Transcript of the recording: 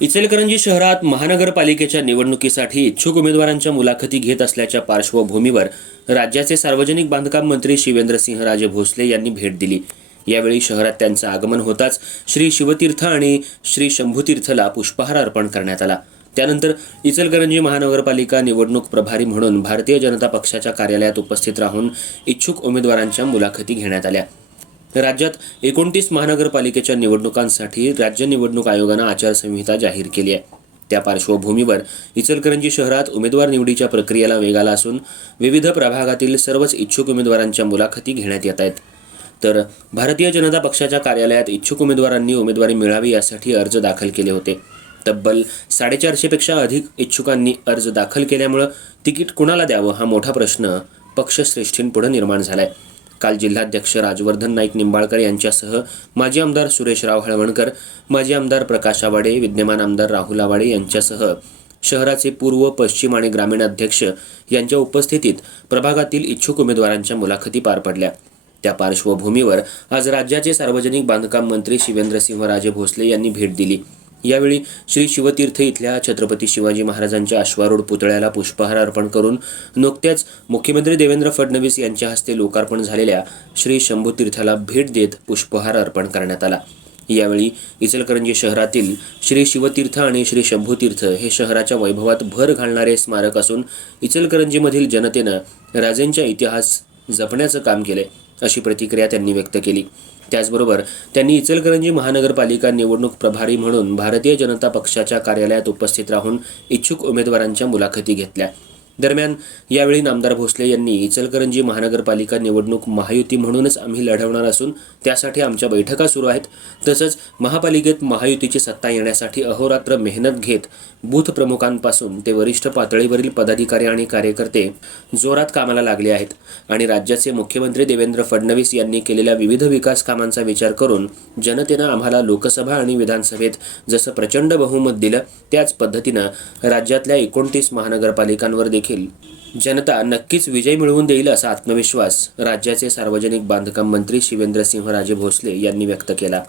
इचलकरंजी शहरात महानगरपालिकेच्या निवडणुकीसाठी इच्छुक उमेदवारांच्या मुलाखती घेत असल्याच्या पार्श्वभूमीवर राज्याचे सार्वजनिक बांधकाम मंत्री शिवेंद्रसिंहराजे भोसले यांनी भेट दिली. यावेळी शहरात त्यांचं आगमन होताच श्री शिवतीर्थ आणि श्री शंभूतीर्थला पुष्पहार अर्पण करण्यात आला. त्यानंतर इचलकरंजी महानगरपालिका निवडणूक प्रभारी म्हणून भारतीय जनता पक्षाच्या कार्यालयात उपस्थित राहून इच्छुक उमेदवारांच्या मुलाखती घेण्यात आल्या. राज्यात एकोणतीस महानगरपालिकेच्या निवडणुकांसाठी राज्य निवडणूक आयोगानं आचारसंहिता जाहीर केली आहे. त्या पार्श्वभूमीवर इचलकरंजी शहरात उमेदवार निवडीच्या प्रक्रियेला वेग आला असून विविध प्रभागातील सर्वच इच्छुक उमेदवारांच्या मुलाखती घेण्यात येत आहेत. तर भारतीय जनता पक्षाच्या कार्यालयात इच्छुक उमेदवारांनी उमेदवारी मिळावी यासाठी अर्ज दाखल केले होते. तब्बल साडेचारशेपेक्षा अधिक इच्छुकांनी अर्ज दाखल केल्यामुळं तिकीट कुणाला द्यावं हा मोठा प्रश्न पक्षश्रेष्ठींपुढे निर्माण झाला आहे काल जिल्हाध्यक्ष राजवर्धन नाईक निंबाळकर यांच्यासह माजी आमदार सुरेशराव हळवणकर माजी आमदार प्रकाश आवाडे विद्यमान आमदार राहुल आवाडे यांच्यासह शहराचे पूर्व पश्चिम आणि ग्रामीण अध्यक्ष यांच्या उपस्थितीत प्रभागातील इच्छुक उमेदवारांच्या मुलाखती पार पडल्या. त्या पार्श्वभूमीवर आज राज्याचे सार्वजनिक बांधकाम मंत्री शिवेंद्रसिंहराजे भोसले यांनी भेट दिली. यावेळी श्री शिवतीर्थ इथल्या छत्रपती शिवाजी महाराजांच्या अश्वारूढ पुतळ्याला पुष्पहार अर्पण करून नुकत्याच मुख्यमंत्री देवेंद्र फडणवीस यांच्या हस्ते लोकार्पण झालेल्या श्री शंभूतीर्थाला भेट देत पुष्पहार अर्पण करण्यात आला. यावेळी इचलकरंजी शहरातील श्री शिवतीर्थ आणि श्री शंभूतीर्थ हे शहराच्या वैभवात भर घालणारे स्मारक असून इचलकरंजीमधील जनतेनं राजेंचा इतिहास जपण्याचं काम केले अशी प्रतिक्रिया त्यांनी व्यक्त केली. त्याचबरोबर त्यांनी इचलकरंजी महानगरपालिका निवडणूक प्रभारी म्हणून भारतीय जनता पक्षाच्या कार्यालयात उपस्थित राहून इच्छुक उमेदवारांच्या मुलाखती घेतल्या. दरम्यान यावेळी नामदार भोसले यांनी इचलकरंजी महानगरपालिका निवडणूक महायुती म्हणूनच आम्ही लढवणार असून त्यासाठी आमच्या बैठका सुरू आहेत. तसंच महापालिकेत महायुतीची सत्ता येण्यासाठी अहोरात्र मेहनत घेत बूथ प्रमुखांपासून ते वरिष्ठ पातळीवरील पदाधिकारी आणि कार्यकर्ते जोरात कामाला लागले आहेत आणि राज्याचे मुख्यमंत्री देवेंद्र फडणवीस यांनी केलेल्या विविध विकास कामांचा विचार करून जनतेनं आम्हाला लोकसभा आणि विधानसभेत जसं प्रचंड बहुमत दिलं त्याच पद्धतीनं राज्यातल्या एकोणतीस महानगरपालिकांवर देखील देखील. जनता नक्कीच विजय मिळवून देईल असा आत्मविश्वास राज्याचे सार्वजनिक बांधकाम मंत्री शिवेंद्रसिंहराजे भोसले यांनी व्यक्त केला.